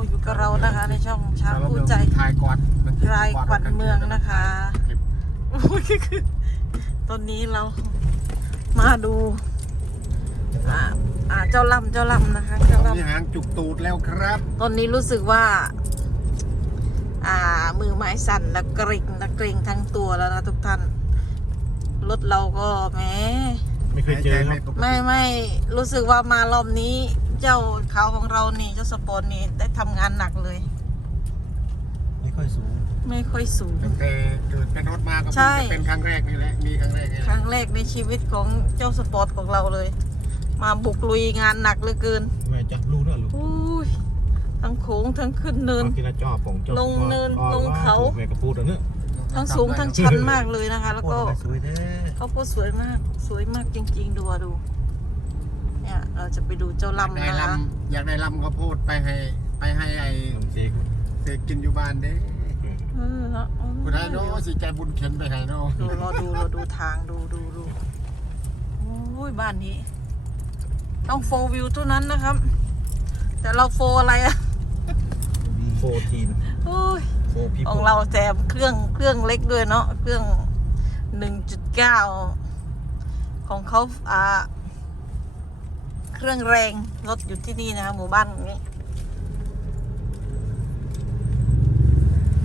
อ้อยู่กับเรานะคะ ในช่องช้างคู่ใจทายก่อนรายขวัญเมืองนะคะโอ้ยคือตอนนี้เรามาดูอ่าอ่าเจ้าลำเจ้าลำนะคะเจ้าเราลมีหางจุกตูดแล้วครับำตอนนี้รู้สึกว่า อ่า มือไม้สั่นและเกร็งและเกร็งทั้งตัวแล้วนะทุกท่านรถเราก็แหมไม่เคยเจอครับไม่ไม่รู้สึกว่ามารอบนี้ เจ้าเขาของเรานี่เจ้าสปอร์ตนี่ได้ทำงานหนักเลย ไม่ค่อยสูงไม่ค่อยสูง ตั้งแต่เกิดเป็นรถมาก็ใช่เพิ่งจะเป็นครั้งแรกนี่แหละมีครั้งแรกนี่แหคละรั้งแรกในชีวิตของเจ้าสปอร์ตของเราเลย มาบุกลุยงานหนักเหลือเกินแม่จับลูกด้วยลูกอุ้ยทั้งโค้งทั้งขึ้นเนินเอากินละจอบของจอบลงเนินอ๋อลงเขา แม่ก็พูดแล้วเนอะทั้งสูงทั้งชันมากเลยนะคะ แล้วก็โอ้ทำไมสวยแท้เขาพูดสวยมากสวยมากจริง ๆ ดูอะดู เนี่ยเราจะไปดูเจ้าอยากลำได้นะคะลำอยากได้ลำข้าวโพดไปให้ไปให้ไอ้น้ำเจ๊กเสกกินอยู่บ้านเด้เออเนาะคุณได้เนาะสิใจบุญเข็นไปให้เนาะดูรอดูรอดูทางดูดูดูโอ้ยบ้านนี้ ต้องโฟวิวเท่านั้นนะครับ แต่เราโฟอะไรอะโฟทีนโอ้ย โฟพีของเราแจมเครื่องเครื่องเล็กด้วยเนาะเครื่องหนึ่งจุดเก้าของเขาอ่า เครื่องแรงรถอยู่ที่นี่นะคะหมู่บ้านนี้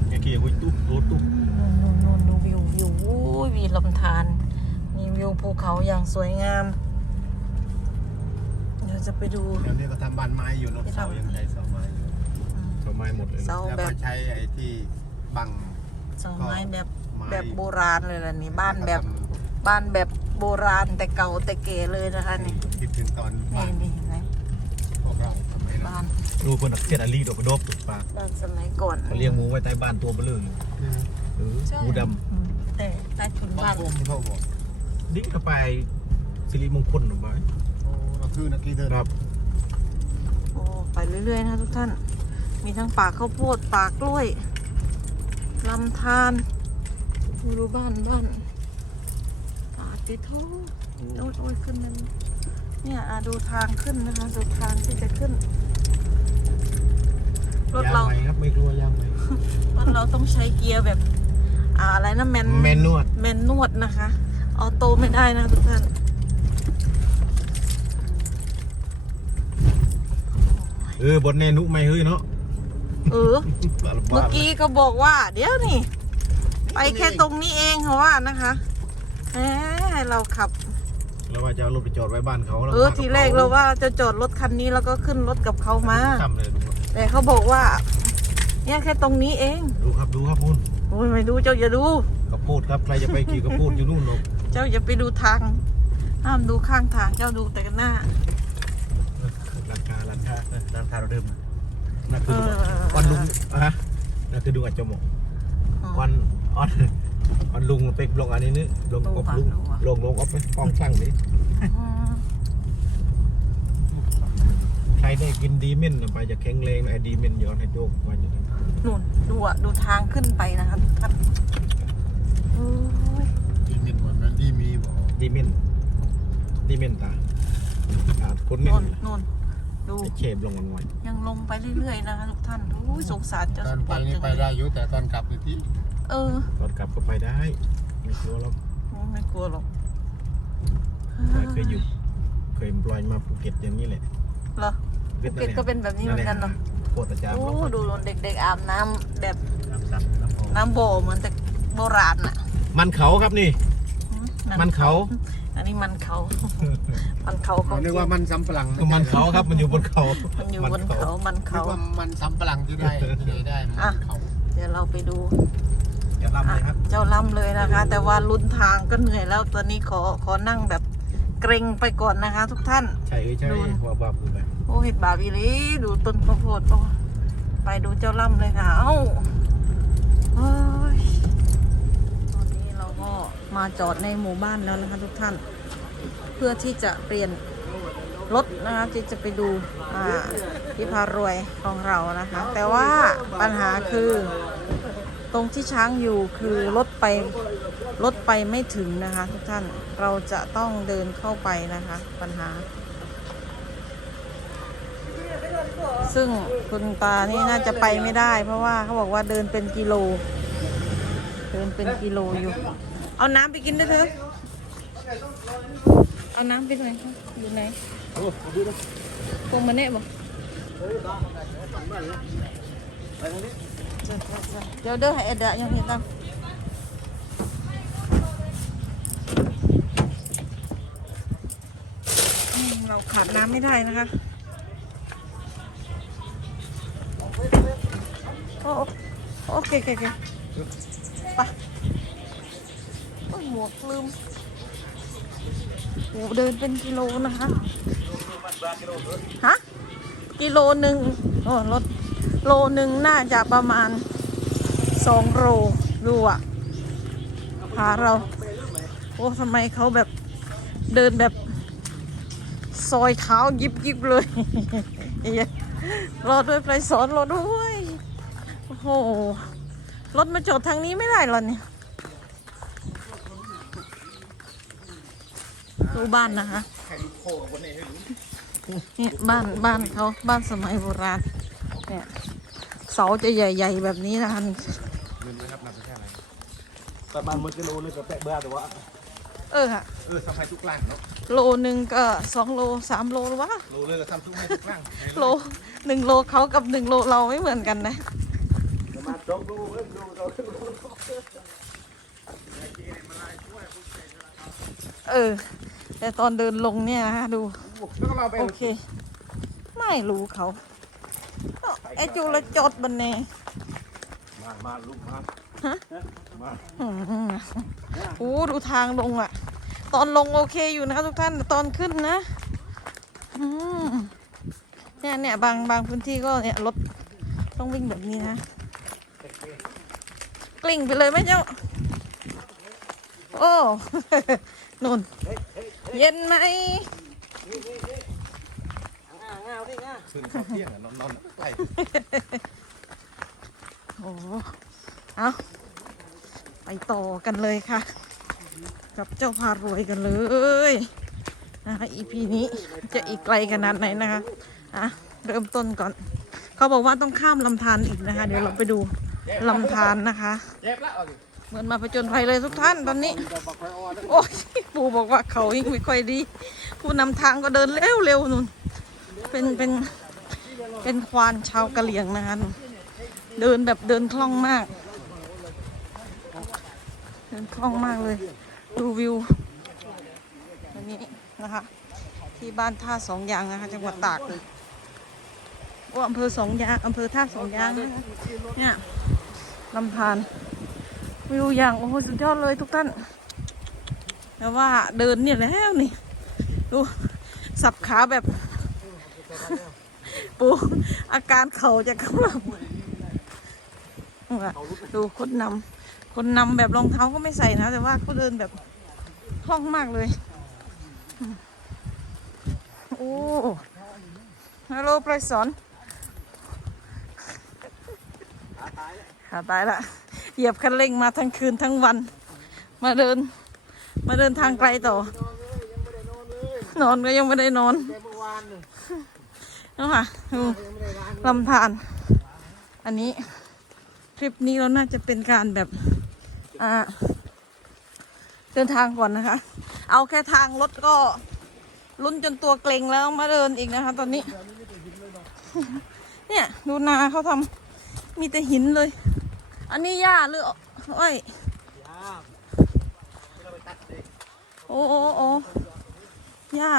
แกเกียร์ไว้ตุ๊บโรถตุ๊บนู่นนู่นนู่นดูวิววิวโอ้ยวิวลำธารมีวิวภูเขาอย่างสวยงาม เดี๋ยวจะไปดู เดี๋ยวนี้ก็ทำบ้านไม้อยู่เนาะเสายังใช้เสาไม้อยู่ทำไมหมดเลยเสาแล้วแบก็บ ใช้ไอ้ที่บัง เสาไม้แบบไม้แบบโบราณเลยล่ะนี่บ้านแบบ บ้านแบบ โบราณแต่เก่าแต่เก๋เลยนะคะนี่คิดถึงตอนนี่บ้านนี่เห็นไหมพวกเราทำไมเราบ้านดูคนนักเทียนอาลีดอกกระดบตุ๊บปากบ้านสมัยก่อนเขาเลี้ยงหมูไว้ใต้บ้านตัวเบลออยู่เออใช่หมูดอืมแต่ใต้ถุนบ้าบ้านนพุ่มเขาบอกำนี่ก็ไปสิริมงคลหรือเปล่าโอ้เราคือนักกีเดินครับโอ้ไปเรื่อยๆนะคะทุกท่าน มีทั้งป่าข้าวโพดป่ากล้วยลำธารดูดูบ้านบ้าน ป่าติโทโอ้ยโอ้ยขึ้นนั้นเนี่ยอะดูทางขึ้นนะคะดูทางที่จะขึ้น รถยางเราไหมครับไม่กลัวยางไหมรถเราต้องใช้เกียร์แบบอ่าอะไรนะแมนแมนนวดแมนนวดนะคะออโต้ไม่ได้นะทุกท่านเออบนแนนุไม่เฮ้ยเนาะเออ เมื่อกี้ก็บอกว่า เดี๋ยวนี่ ไปแค่ตรงนี้เองเขาว่านะคะ แหมให้เราขับ แล้วว่าจะเอารถไปจอดไว้บ้านเขาแล้วเออบ้นขทีแรกเราว่าจะจอดรถคันนี้แล้วก็ขึ้นรถกับเขามาจำเลยดูแต่เขาบอกว่า เนี่ยแค่ตรงนี้เองดูครับดูครับคุณโอ้ยไม่ดูเจ้าอย่าดู กระโพดครับใครจะไปขี่กระโพดอยู่นู่นหรอกเจ้าอย่าไปดูทางห้ามดูข้างทางเจ้าดูแต่หน้าราคาราคาเออราคาเราเดิมนะนั่นเอคืออ วันลุงอะฮะนั่นคือดูอัจจมูกวันออน วันลุงไปลงอันนี้นี่ลงดูอบค่ะลุงดูค่ะลงลงอบไปกองช่างนี่อืมใครได้กินดีเม่นน่ะไปจะแข็งแรงไอ้ดีเม่นย้อนให้โยกวันนี้นู่นดูอะดูทางขึ้นไปนะคะทุกท่านโอ้ยดีมิดวันนั้นดีมีบอกดีเม่นดีเม่นตาตาคนเม่นู่นนนู่นดูไอ้เขบลงกันไว้ยังลงไปเรื่อยๆนะคะทุกท่านโอ้ยสงสารเจ้าตสอนปไปอร์ตนี่จังไปเลยได้อยู่แต่ตอนกลับอยู่ที่ เออตอนกลับก็ไปได้ ไม่กลัวหรอกโอ้ไม่กลัวหรอกเคยอยู่ เคยปล่อยมาภูเก็ตอย่างนี้แหละเหรอภูเก็ตก็เป็นแบบนี้เหมือนกันเนอะโคตรอาจารย์โอ้เราดูเด็กๆอาบน้ำแบบน้ำซับน้ำออกน้ำโบเหมือนแต่โบราณน่ะ มันเขาครับนี่หืมันเขา อันนี้มันเขา มันเขาเขาเขานึกว่ามันสำปะหลังก็มันเขาครับ มันอยู่บนเขา มันอยู่บนเขา มันนึเขากว่ามันสำปะหลังที่ได้ที่ไหนได้มันอะเขา เดี๋ยวเราไปดู จะรับเลยครับเจ้าล่ำเลยนะคะ แต่ว่าลุ้นทางก็เหนื่อยแล้วตอนนี้ขอขอนั่งแบบเกรงไปก่อนนะคะ ทุกท่าน ใช่เอ้ยใช่ดูว่าบ้าพูดไปโอ้เห็ดบาปอีหลีดูต้นข้าวโพดโอ้ไปดูเจ้าล่ำเลยค่ะเอ้าเฮ้ยตอนนี้เราก็มาจอดในหมู่บ้านแล้วนะคะทุกท่าน เพื่อที่จะเปลี่ยนรถนะคะที่จะไปดูอ่าพิพารวยของเรานะคะ แต่ว่าปัญหาคือ ตรงที่ช้างอยู่คือรถไปรถไปไม่ถึงนะคะ ทุกท่านเราจะต้องเดินเข้าไปนะคะ ปัญหา ซึ่งคุณตานี่น่าจะไปไม่ได้ เพราะว่าเขาบอกว่าเดินเป็นกิโล เดินเป็นกิโลอยู่ เอาน้ำไปกินด้วยเถอะเอาน้ำไปหน่อยค่ะอยู่ไหนพวงมันเน่บอก เดี๋ยวเด้อให้เอ็ดอะยังเห็นตั้งอืมเราขาดน้ำไม่ได้นะคะโอ้โอเคโอเคโอเคไปโอ้ยหมวกลืมโอ้เดินเป็นกิโลนะคะ ฮะ กิโลหนึ่งโอ้รถ โลหนึ่งน่าจะประมาณสองโลดูอะพาเรา โอ้ทำไมเขาแบบเดินแบบซอยเท้ายิบยิบเลยเอ้ยรอด้วยไปสอนรอด้วย โอ้โห รถมาจอดทางนี้ไม่ได้หรอเนี่ยดูบ้านนะคะเนี่ยบ้านบ้านเขาบ้านสมัยโบราณเนี่ย เสาจะใหญ่ ๆ แบบนี้นะคะเงินไหมครับนับไปแค่ไหนประมาณมือกิโลเลยก็แปะเบื่อแต่ว่า เออค่ะ เออสะพายทุกล่างเนาะ โลหนึ่งก็สองโลสามโลหรือวะ โลเลยก็ทำทุกไม่ทุกล่างโลหนึ่งโลเขากับหนึ่งโลเราไม่เหมือนกันนะประมาณสองโลเอ้ยโลโลโลเออ แต่ตอนเดินลงเนี่ยนะคะดูแล้วก็เราไปโอเค ไม่รู้เขาเอ้า ไอจูละจดบันเนมามาลูกมาฮะมาอืมโอ้ดูทางลงอะตอนลงโอเคอยู่นะคะทุกท่านแต่ตอนขึ้นนะอืมเนี่ยเนี่ยบางบางพื้นที่ก็เนี่ยรถต้องวิ่งแบบนี้นะ กลิ้งไปเลยไหมเจ้า โอ้นุ่น เย็นไหม ขึ้นข้าเที่ยงอะนอนนอนไปโอ้เอาไปต่อกันเลยค่ะ กับเจ้าพารวยกันเลยนะคะ EP นี้จะอีกไกลขนาดไหนนะคะอะเริ่มต้นก่อน เขาบอกว่าต้องข้ามลำธารอีกนะคะ เดี๋ยวเราไปดูลำธารนะคะ เจ็บละเอาดิเหมือนมาผจญภัยเลยทุกท่านตอนนี้ โอ้ยปู่บอกว่าเขายิ่งไม่ค่อยดี ผู้นำทางก็เดินเร็วเร็วๆนู่น เป็นเป็นเป็นควานชาวกะเหรี่ยงนะคะเดินแบบเดินคล่องมาก เดินคล่องมากเลย ดูวิวอันนี้นะคะ ที่บ้านท่าสองยางนะคะจังหวัดตากเลยโอ้อำเภอสองยางอำเภอท่าสองยางเนี่ยลำธารวิวอย่างโอ้โหสุดยอดเลยทุกท่านแต่ว่าเดินเนี่ยแล้วนี่ดูสับขาแบบ ปูอาการเข่าจะกำลังดูคนนำคนนำแบบรองเท้าก็ไม่ใส่นะ แต่ว่าเขาเดินแบบคล่องมากเลย โอ้ฮัลโหลไพรสอนขาตายละเหยียบคันเร่งมาทั้งคืนทั้งวัน มาเดิน มาเดินทางไกลต่อ นอนก็ยังไม่ได้นอน เมื่อวานเนี่ยเนาะค่ะดูลำธารอันนี้ทริปนี้เราน่าจะเป็นการแบบอ่าเดินทางก่อนนะคะ เอาแค่ทางรถก็ลุ้นจนตัวเกร็งแล้วมาเดินอีกนะคะ ตอนนี้ เนี่ยดูนาเขาทำมีแต่หินเลย อันนี้หญ้าหรืออ้อยโอ้โอ้โอ้หญ้า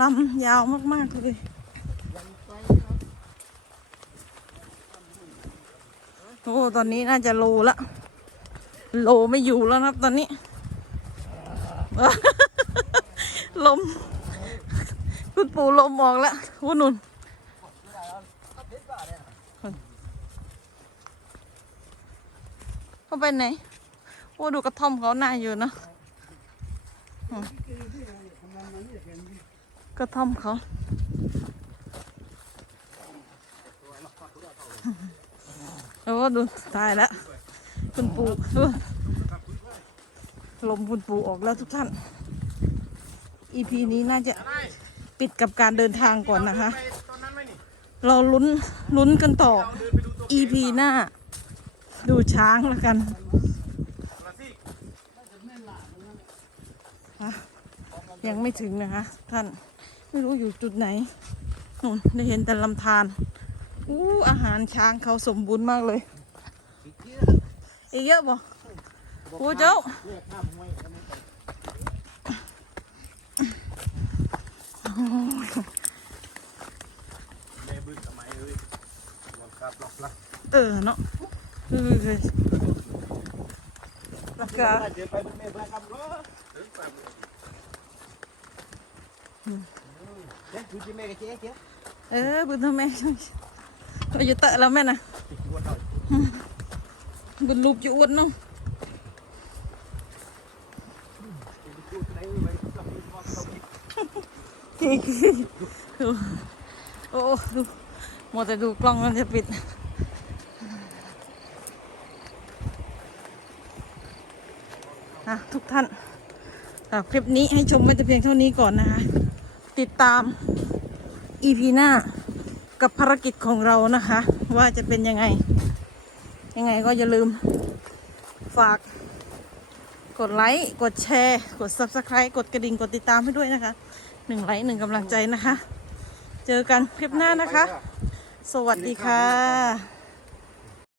ลำยาวมากๆเลย โอ้ตอนนี้น่าจะโลละโลไม่อยู่แล้วนะครับ ตอนนี้ ลม คุณปู่ลมออกแล้วคุณนุ่นเขาไปไหนโอ้ดูกระท่อมเขาหน้าอยู่นะกระท่อมเขา โอ้ดูตายแล้วคุณปู่ลมคุณปู่ออกแล้วทุกท่าน EP นี้น่าจะปิดกับการเดินทางก่อนนะคะ เราลุ้นลุ้นกันต่อ EP หน้า ดูช้างแล้วกันยังไม่ถึงนะคะ ท่านไม่รู้อยู่จุดไหนนู่นได้เห็นแต่ลำธาร อู้อาหารช้างเขาสมบูรณ์มากเลย อีกเยอะบ่โอ้เจ้าเออเนาะเออเออแล้วก็เดี๋ยวไปบึ้งแม่บึ้งครับเด็กดูจีแม่กับเจ๊เจ๊เออบุญทำไม ก็อยู่เตะแล้วแม่นะติดกวนหน่อยบุญลูกอยู่อ้วนเนาะดูไหนไปกับมีมอสติโอ้โอ้ดูหมดแต่ดูกล้องมันจะปิดอะทุกท่านคลิปนี้ให้ชมไว้แต่เพียงเท่านี้ก่อนนะคะ ติดตาม EP หน้า กับภารกิจของเรานะคะ ว่าจะเป็นยังไง ยังไงก็อย่าลืมฝากกดไลค์กดแชร์ กด Subscribe กดกระดิ่งกดติดตามให้ด้วยนะคะหนึ่งไลค์หนึ่งกำลังใจนะคะ เจอกันคลิปหน้านะคะ สวัสดีค่ะ